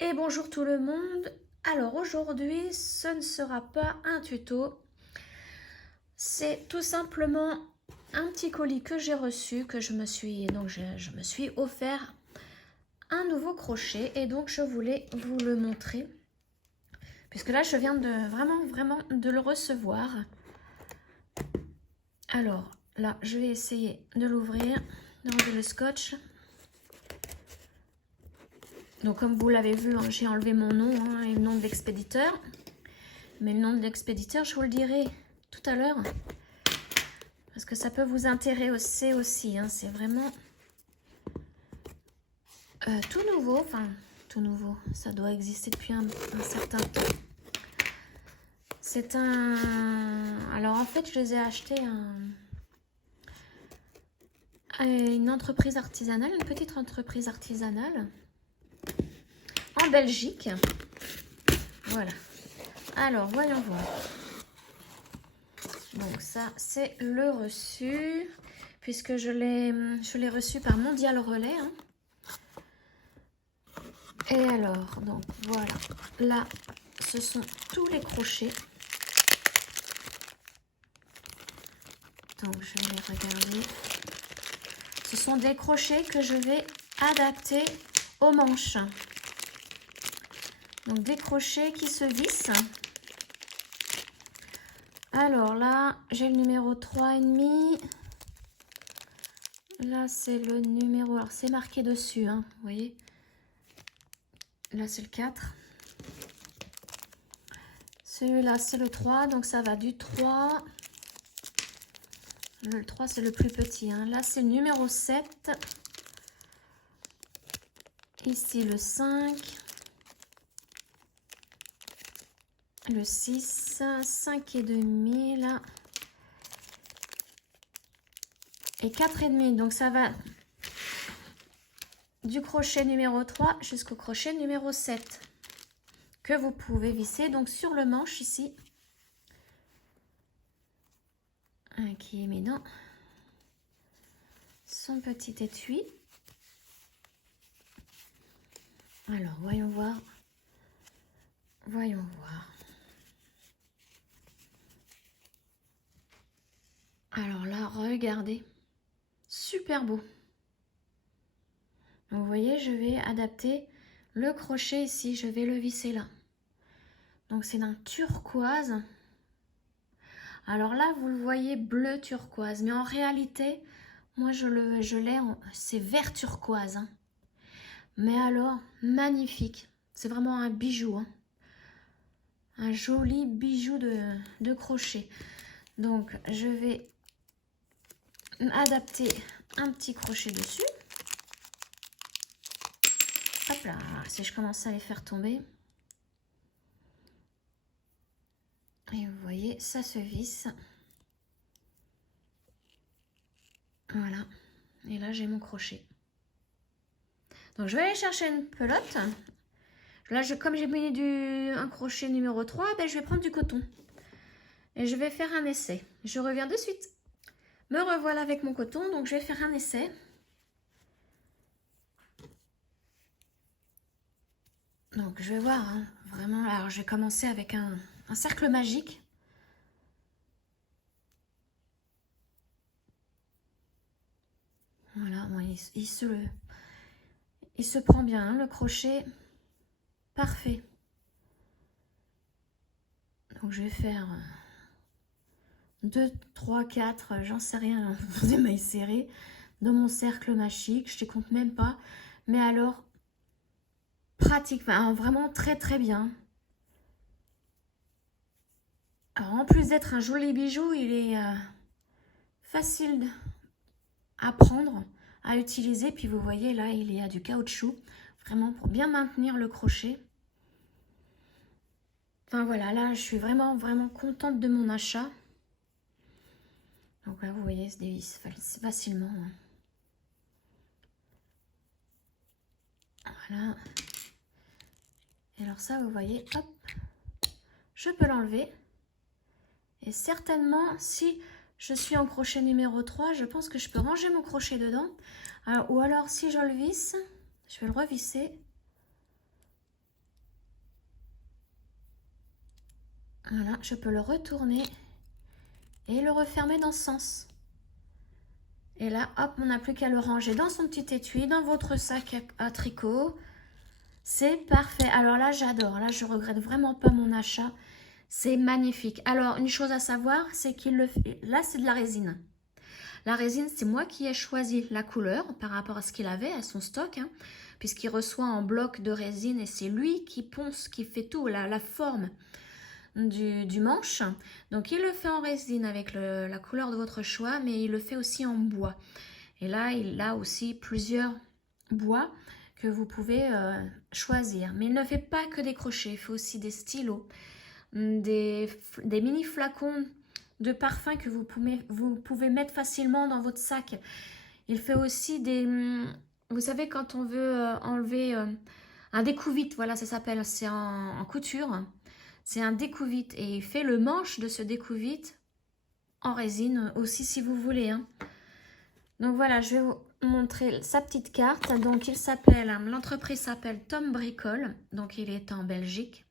Et bonjour tout le monde. Alors aujourd'hui, ce ne sera pas un tuto. C'est tout simplement un petit colis que j'ai reçu, que je me suis offert un nouveau crochet et donc je voulais vous le montrer. Puisque là, je viens de vraiment de le recevoir. Alors là, je vais essayer de l'ouvrir, d'enlever le scotch. Donc comme vous l'avez vu, j'ai enlevé mon nom et le nom de l'expéditeur. Mais le nom de l'expéditeur, je vous le dirai tout à l'heure. Parce que ça peut vous intéresser aussi. C'est vraiment tout nouveau. Enfin, tout nouveau. Ça doit exister depuis un certain temps. C'est un... Alors en fait, je les ai achetés à une entreprise artisanale, une petite entreprise artisanale en Belgique. Voilà. Alors, voyons voir. Donc ça, c'est le reçu, puisque je l'ai reçu par Mondial Relais. Et alors, donc voilà. Là, ce sont tous les crochets. Donc, je vais regarder. Ce sont des crochets que je vais adapter aux manches. Donc, des crochets qui se vissent. Alors là, j'ai le numéro 3,5. Là, c'est le numéro... Alors, c'est marqué dessus, vous voyez. Là, c'est le 4. Celui-là, c'est le 3. Donc, ça va du 3. Le 3, c'est le plus petit. Là, c'est le numéro 7. Ici, le 5. Le 6, 5,5 là. Et 4,5. Donc ça va du crochet numéro 3 jusqu'au crochet numéro 7. Que vous pouvez visser donc sur le manche ici. Qui est mis dans son petit étui. Alors, voyons voir. Voyons voir. Alors là, regardez. Super beau. Donc, vous voyez, je vais adapter le crochet ici. Je vais le visser là. Donc, c'est d'un turquoise. Alors là, vous le voyez bleu turquoise. Mais en réalité, moi, je l'ai c'est vert turquoise. Mais alors, magnifique. C'est vraiment un bijou. Un joli bijou de crochet. Donc, je vais adapter un petit crochet dessus. Hop là, si je commence à les faire tomber. Et vous voyez, ça se visse. Voilà. Et là, j'ai mon crochet. Donc, je vais aller chercher une pelote. Là, comme j'ai mis un crochet numéro 3, je vais prendre du coton. Et je vais faire un essai. Je reviens de suite. Me revoilà avec mon coton, donc je vais faire un essai. Donc, je vais voir, vraiment. Alors, je vais commencer avec un cercle magique. Voilà, bon, il se prend bien, le crochet. Parfait. Donc, je vais faire 2, 3, 4, j'en sais rien, des mailles serrées dans mon cercle magique. Je ne compte même pas. Mais alors, pratique, vraiment très très bien. Alors, en plus d'être un joli bijou, il est facile à prendre, à utiliser. Puis vous voyez là, il y a du caoutchouc, vraiment pour bien maintenir le crochet. Enfin voilà, là je suis vraiment contente de mon achat. Donc là vous voyez, se dévisse facilement. Voilà. Et alors ça vous voyez, hop, je peux l'enlever. Et certainement, si je suis en crochet numéro 3, je pense que je peux ranger mon crochet dedans. Ou alors si je le visse, je vais le revisser. Voilà, je peux le retourner et le refermer dans ce sens. Et là, hop, on n'a plus qu'à le ranger dans son petit étui, dans votre sac à tricot. C'est parfait. Alors là, j'adore. Là, je regrette vraiment pas mon achat. C'est magnifique. Alors, une chose à savoir, c'est qu'il le fait. Là, c'est de la résine. La résine, c'est moi qui ai choisi la couleur par rapport à ce qu'il avait, à son stock, hein, puisqu'il reçoit en bloc de résine et c'est lui qui ponce, qui fait tout, la forme du manche. Donc, il le fait en résine avec la couleur de votre choix, mais il le fait aussi en bois. Et là, il a aussi plusieurs bois que vous pouvez choisir. Mais il ne fait pas que des crochets, il fait aussi des stylos, des mini flacons de parfum que vous pouvez mettre facilement dans votre sac. Il fait aussi des... Vous savez, quand on veut enlever un découvite, voilà, ça s'appelle, c'est en couture. C'est un découvite et il fait le manche de ce découvite en résine aussi si vous voulez. Hein. Donc voilà, je vais vous montrer sa petite carte. Donc il s'appelle, l'entreprise s'appelle Tom Bricole, donc il est en Belgique.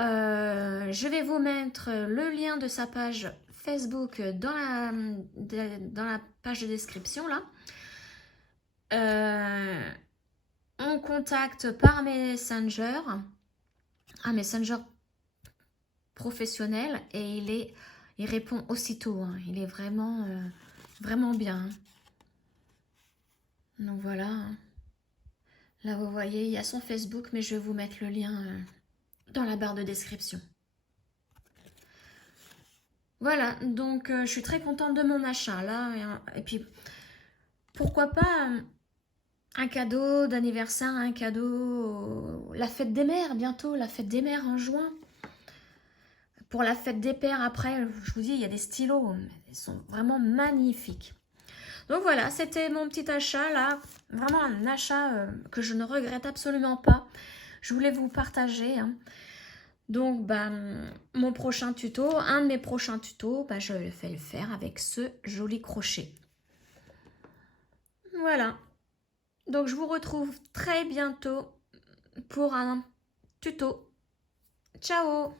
Je vais vous mettre le lien de sa page Facebook dans la page de description là. On contacte par Messenger, un Messenger professionnel et il répond aussitôt. Hein. Il est vraiment, vraiment bien. Donc voilà. Là vous voyez, il y a son Facebook, mais je vais vous mettre le lien dans la barre de description. Voilà, donc je suis très contente de mon achat là. Et puis, pourquoi pas un cadeau d'anniversaire, un cadeau... La fête des mères, bientôt, la fête des mères en juin. Pour la fête des pères, après, je vous dis, il y a des stylos. Ils sont vraiment magnifiques. Donc voilà, c'était mon petit achat là. Vraiment un achat que je ne regrette absolument pas. Je voulais vous partager. Hein. Donc, mon prochain tuto, un de mes prochains tutos, je vais le faire avec ce joli crochet. Voilà. Donc, je vous retrouve très bientôt pour un tuto. Ciao!